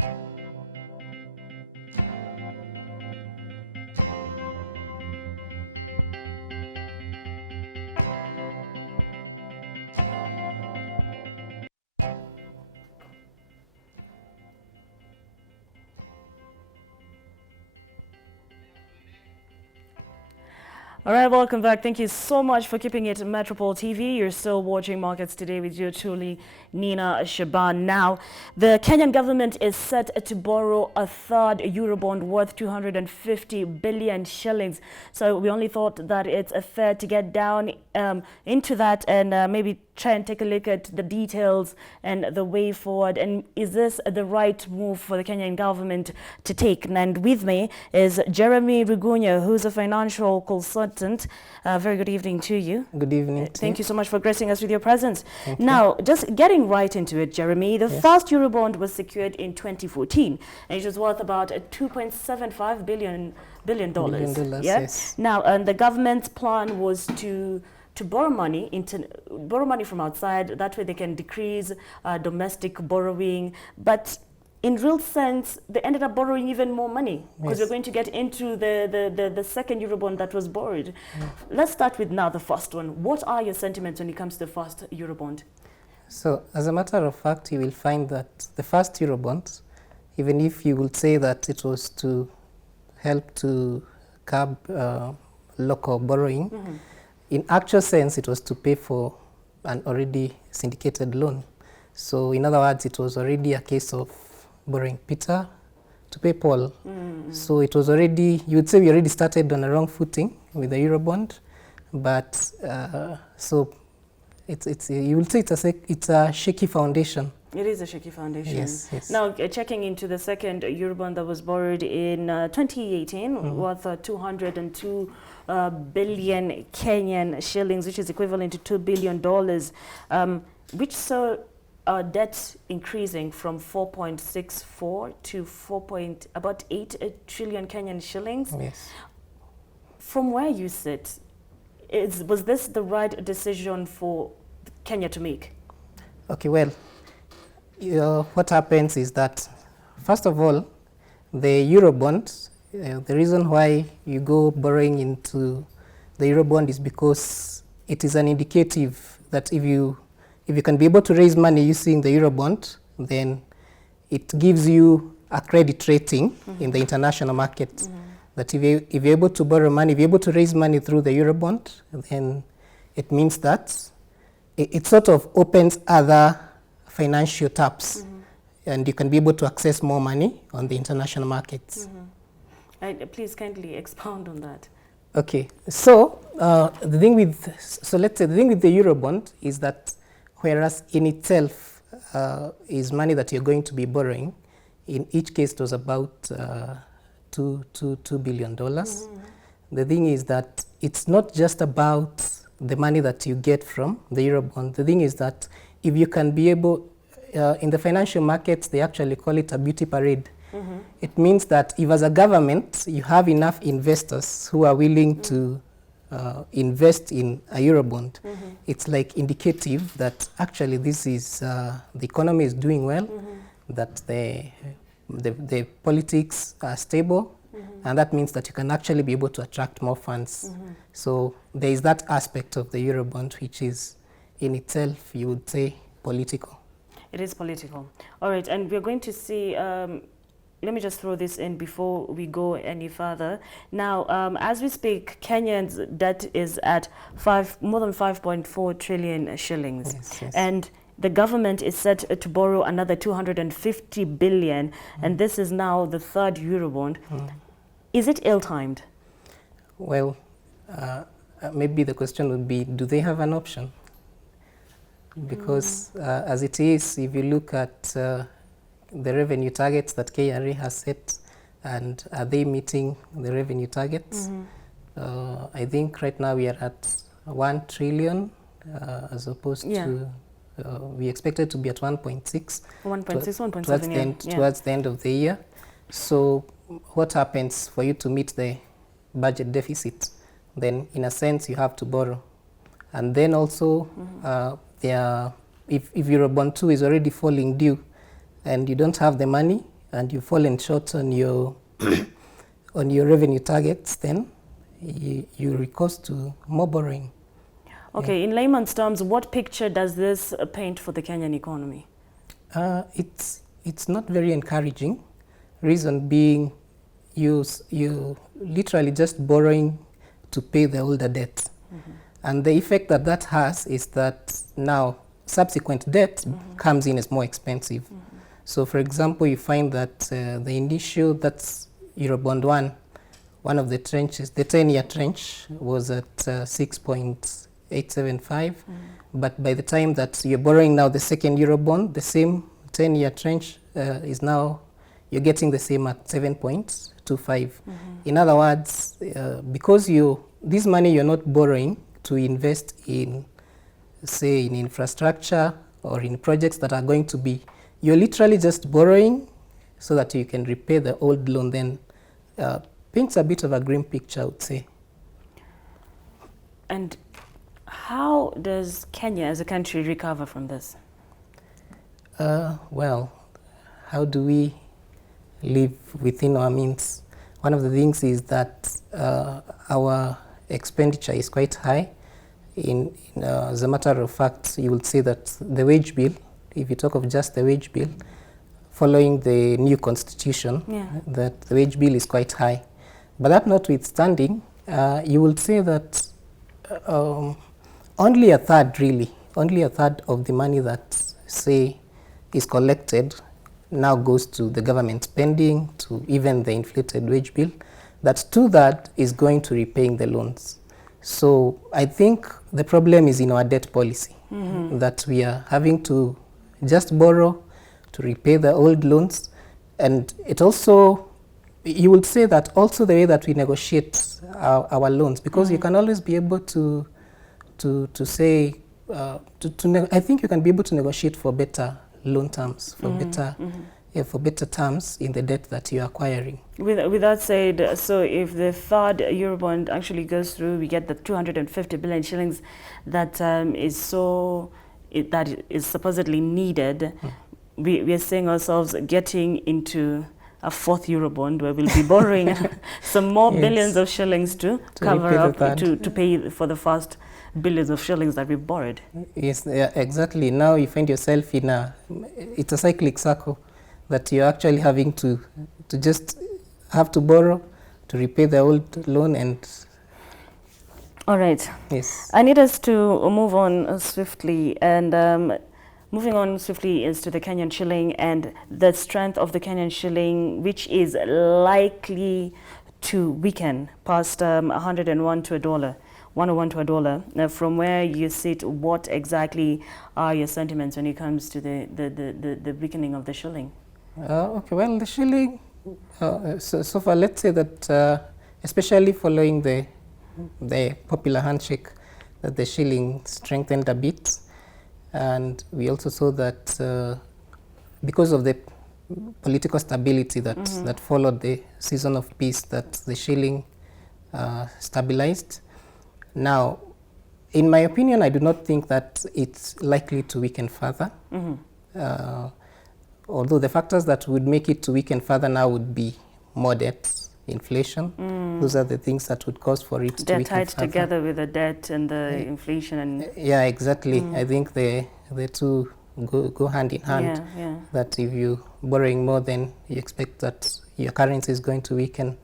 All right, welcome back. Thank you so much for keeping it Metropole TV. You're still watching Markets Today with your truly, Nina Shaban. Now, the Kenyan government is set to borrow a third Eurobond worth 250 billion shillings. So we only thought that it's fair to get down into that and maybe try and take a look at the details and the way forward. And is this the right move for the Kenyan government to take? And with me is Jeremy Rugunya, who's a financial consultant. Very good evening to you. Good evening. Thank you so much for gracing us with your presence. Now, just getting right into it, Jeremy, the first Eurobond was secured in 2014, and it was worth about $2.75 billion. Yes. Now, and the government's plan was to borrow money from outside. That way they can decrease domestic borrowing. But in real sense, they ended up borrowing even more money because we're going to get into the second Eurobond that was borrowed. Let's start with now the first one. What are your sentiments when it comes to the first Eurobond? So, as a matter of fact, you will find that the first Eurobond, even if you would say that it was to help to curb local borrowing, in actual sense, it was to pay for an already syndicated loan. So, in other words, it was already a case of borrowing Peter to pay Paul. So, it was already, you would say we already started on a wrong footing with the Eurobond. But, so, you will say it's a shaky foundation. It is a shaky foundation. Yes, yes. Now, checking into the second Eurobond that was borrowed in 2018, worth 202 billion Kenyan shillings, which is equivalent to $2 billion, which saw debt increasing from 4.64 to about 8 trillion Kenyan shillings. Yes. From where you sit, was this the right decision for Kenya to make? Okay, well, what happens is that, first of all, the Eurobond, the reason why you go borrowing into the Eurobond is because it is an indicative that if you can be able to raise money using the Eurobond, then it gives you a credit rating in the international market. That if you're able to borrow money, if you're able to raise money through the Eurobond, then it means that it sort of opens other financial taps, and you can be able to access more money on the international markets. Please kindly expound on that. Okay, so the thing with the Eurobond is that whereas in itself is money that you're going to be borrowing, in each case it was about $2 billion. The thing is that it's not just about the money that you get from the Eurobond. The thing is that if you can be able, in the financial markets, they actually call it a beauty parade. It means that if as a government, you have enough investors who are willing to invest in a Eurobond, it's like indicative that actually this is, the economy is doing well, that the politics are stable, and that means that you can actually be able to attract more funds. So there is that aspect of the Eurobond, which is in itself, you would say, political. It is political. All right, and we're going to see, let me just throw this in before we go any further. Now, as we speak, Kenya's debt is at more than 5.4 trillion shillings. Yes. And the government is set to borrow another 250 billion, and this is now the third Eurobond. Is it ill-timed? Well, maybe the question would be, do they have an option? Because as it is, if you look at the revenue targets that KRA has set, and are they meeting the revenue targets? I think right now we are at 1 trillion as opposed to, we expected to be at 1.6. 1.7, towards the end of the year. So what happens for you to meet the budget deficit? Then in a sense you have to borrow. And then also if Eurobond 2 is already falling due and you don't have the money, and you've fallen short on your on your revenue targets, then you recourse to more borrowing. Okay, in layman's terms, what picture does this paint for the Kenyan economy? It's not very encouraging. Reason being, you literally just borrowing to pay the older debt. And the effect that that has is that now subsequent debt comes in as more expensive. So for example, you find that the initial, that's Eurobond 1 of the tranches, the 10-year tranche was at 6.875. But by the time that you're borrowing now the second Eurobond, the same 10-year tranche is now, you're getting the same at 7.25. In other words, because this money you're not borrowing to invest in, say, in infrastructure or in projects that are going to be, you're literally just borrowing so that you can repay the old loan, then paints a bit of a grim picture, I would say. And how does Kenya as a country recover from this? Well, how do we live within our means? One of the things is that our expenditure is quite high. As a matter of fact, you will see that the wage bill, if you talk of just the wage bill, following the new constitution, that the wage bill is quite high. But that notwithstanding, you will say that only a third of the money that, say, is collected now goes to the government spending, to even the inflated wage bill. That 2/3 is going to repaying the loans. So I think the problem is in our debt policy, that we are having to just borrow to repay the old loans. And it also, you would say that also the way that we negotiate our loans, because you can always be able to say, I think you can be able to negotiate for better loan terms, for better terms in the debt that you're acquiring. With that said, so if the third Eurobond actually goes through, we get the 250 billion shillings that that is supposedly needed. We are seeing ourselves getting into a fourth Eurobond where we'll be borrowing some more billions of shillings to cover up, to pay for the first billions of shillings that we've borrowed. Yes, yeah, exactly. Now you find yourself in it's a cyclic circle that you're actually having to just have to borrow to repay the old loan. And all right. Yes. I need us to move on swiftly, and moving on swiftly is to the Kenyan shilling and the strength of the Kenyan shilling, which is likely to weaken past 101 to $1. 101 to $1. Now, from where you sit, what exactly are your sentiments when it comes to the weakening of the shilling? Okay, well, the shilling, so far, let's say that especially following the popular handshake, that the shilling strengthened a bit. And we also saw that because of the political stability that followed the season of peace, that the shilling stabilized. Now, in my opinion, I do not think that it's likely to weaken further. Although the factors that would make it to weaken further now would be more debt, inflation. Those are the things that would cause for it to weaken further. They're tied together with the debt and the inflation. And yeah, exactly. I think the two go hand in hand. That if you're borrowing more, then you expect that your currency is going to weaken.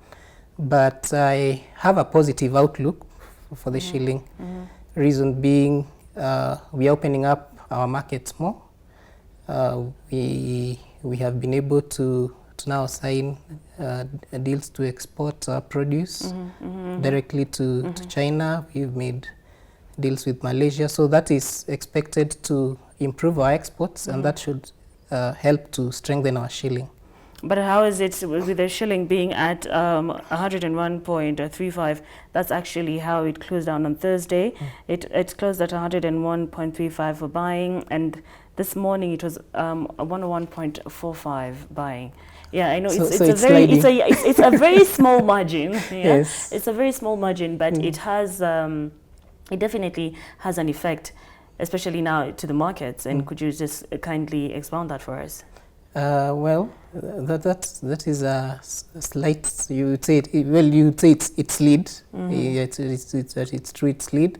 But I have a positive outlook for the shilling. Reason being, we are opening up our markets more. We have been able to now sign deals to export produce directly to China. We've made deals with Malaysia, so that is expected to improve our exports, and that should help to strengthen our shilling. But how is it with the shilling being at 101.35? That's actually how it closed down on Thursday. It closed at 101.35 for buying, and this morning it was 101.45 buying. Yeah, I know it's a very small margin. Yeah? Yes, it's a very small margin, but it has it definitely has an effect, especially now to the markets. And could you just kindly expound that for us? Well, that is a slight. You would say you would say it's lead. Yeah, it's true. It's lead,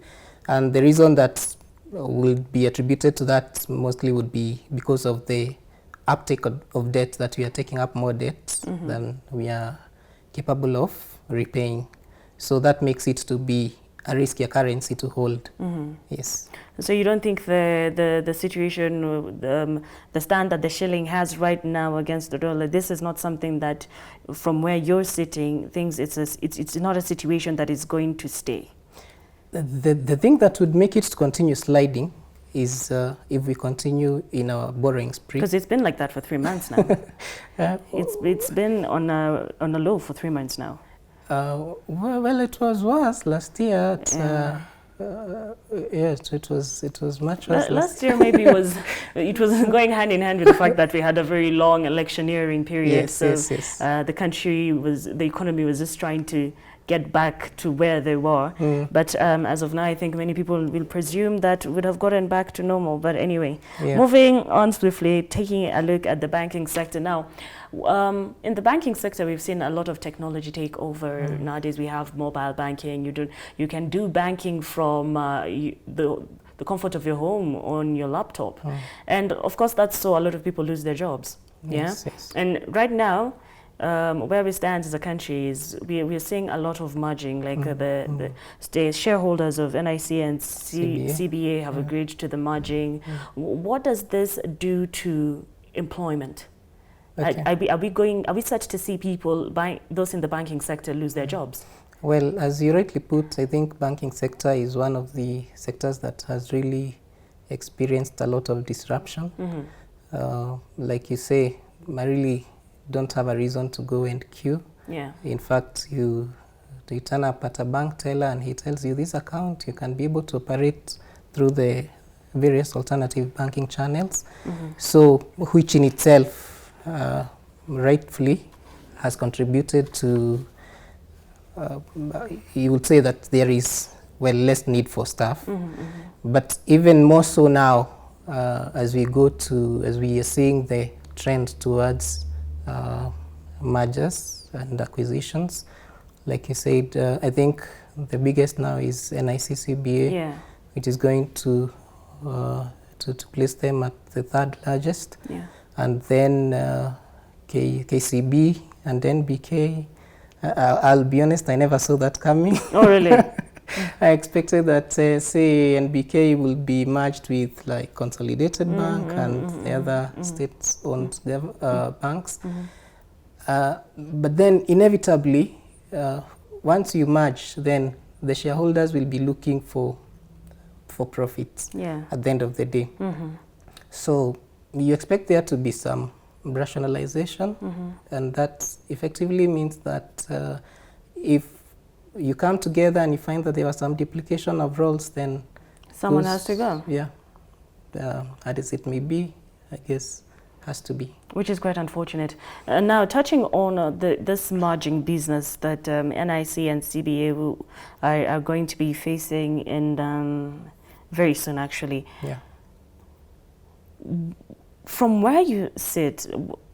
and the reason that will be attributed to that mostly would be because of the uptake of debt, that we are taking up more debt than we are capable of repaying. So that makes it to be a riskier currency to hold. Yes. So you don't think the situation, the stand that the shilling has right now against the dollar, this is not something that, from where you're sitting, it's not a situation that is going to stay? The thing that would make it continue sliding is if we continue in our borrowing spree. Because it's been like that for 3 months now. It's been on a low for 3 months now. Well, it was worse last year. Yes, it was much worse. Last year maybe it was going hand in hand with the fact that we had a very long electioneering period. Yes, the economy was just trying to get back to where they were. But as of now, I think many people will presume that would have gotten back to normal. But anyway, moving on swiftly, taking a look at the banking sector now. In the banking sector, we've seen a lot of technology take over. Nowadays, we have mobile banking. You can do banking from the comfort of your home on your laptop. And of course, that's so a lot of people lose their jobs. Yes. And right now, where we stand as a country is we're seeing a lot of merging, like the shareholders of NIC and CBA have agreed to the merging. What does this do to employment? Okay. Are we such to see people, those in the banking sector, lose their jobs? Well, as you rightly put, I think banking sector is one of the sectors that has really experienced a lot of disruption. Like you say, I really don't have a reason to go and queue. In fact, you turn up at a bank teller and he tells you this account, you can be able to operate through the various alternative banking channels. So, which in itself rightfully has contributed to, you would say that there is, well, less need for staff. But even more so now, as we are seeing the trend towards mergers and acquisitions. Like you said, I think the biggest now is NIC-CBA, which is going to place them at the third largest. And then KCB and then BK. I'll be honest, I never saw that coming. Oh, really? I expected that, say, NBK will be merged with like Consolidated Bank and the other state-owned banks. But then inevitably, once you merge, then the shareholders will be looking for profits at the end of the day. So you expect there to be some rationalization, and that effectively means that if you come together and you find that there was some duplication of roles, then someone has to go. Yeah, hard as it may be, I guess, has to be. Which is quite unfortunate. Now, touching on this merging business that NIC and CBA are going to be facing in very soon, actually. From where you sit,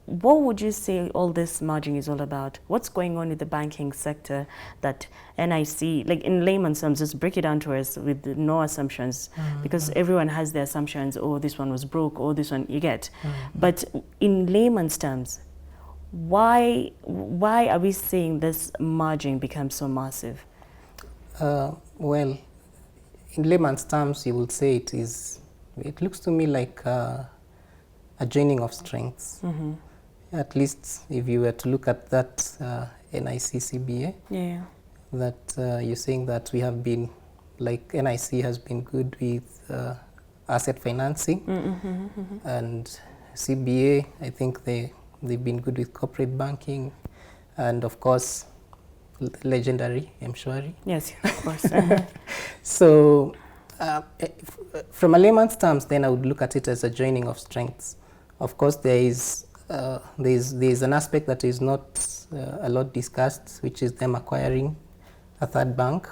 what would you say all this merging is all about? What's going on with the banking sector that NIC, like in layman's terms, just break it down to us with no assumptions, because everyone has their assumptions, oh, this one was broke, oh, this one, you get. But in layman's terms, why are we seeing this merging become so massive? Well, in layman's terms, you would say it looks to me like a joining of strengths. At least if you were to look at that NIC-CBA, that you're saying that we have been, like NIC has been good with asset financing, and CBA, I think they've been good with corporate banking, and of course, legendary M-Shwari. Yes, of course. So, from a layman's terms, then I would look at it as a joining of strengths. Of course, there's an aspect that is not a lot discussed, which is them acquiring a third bank,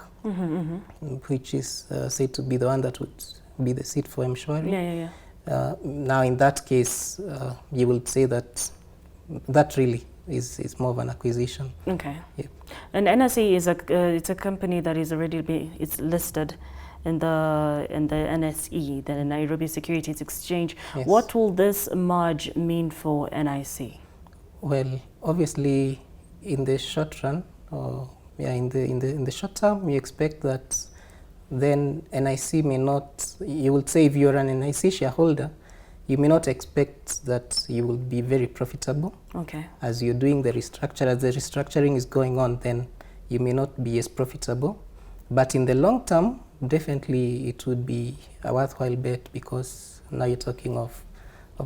which is said to be the one that would be the seat for M-Shwari. Now, in that case, you will say that that really is more of an acquisition. Okay. Yeah. And NSE is it's a company that is already it's listed in the NSE, the Nairobi Securities Exchange. Yes. What will this merge mean for NIC? Well, obviously, in the short run, or in the short term, we expect that then NIC may not. You would say if you're an NIC shareholder, you may not expect that you will be very profitable. Okay. As you're doing the restructure, as the restructuring is going on, then you may not be as profitable. But in the long term, definitely it would be a worthwhile bet, because now you're talking of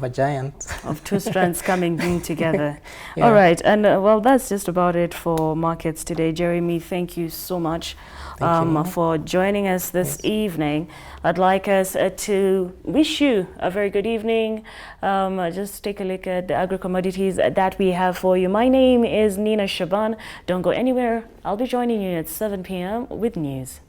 a giant. Of two strands coming in together. Yeah. All right, and well, that's just about it for markets today. Jeremy, thank you so much for joining us this evening. I'd like us to wish you a very good evening. Just take a look at the agro-commodities that we have for you. My name is Nina Shaban. Don't go anywhere. I'll be joining you at 7 p.m. with news.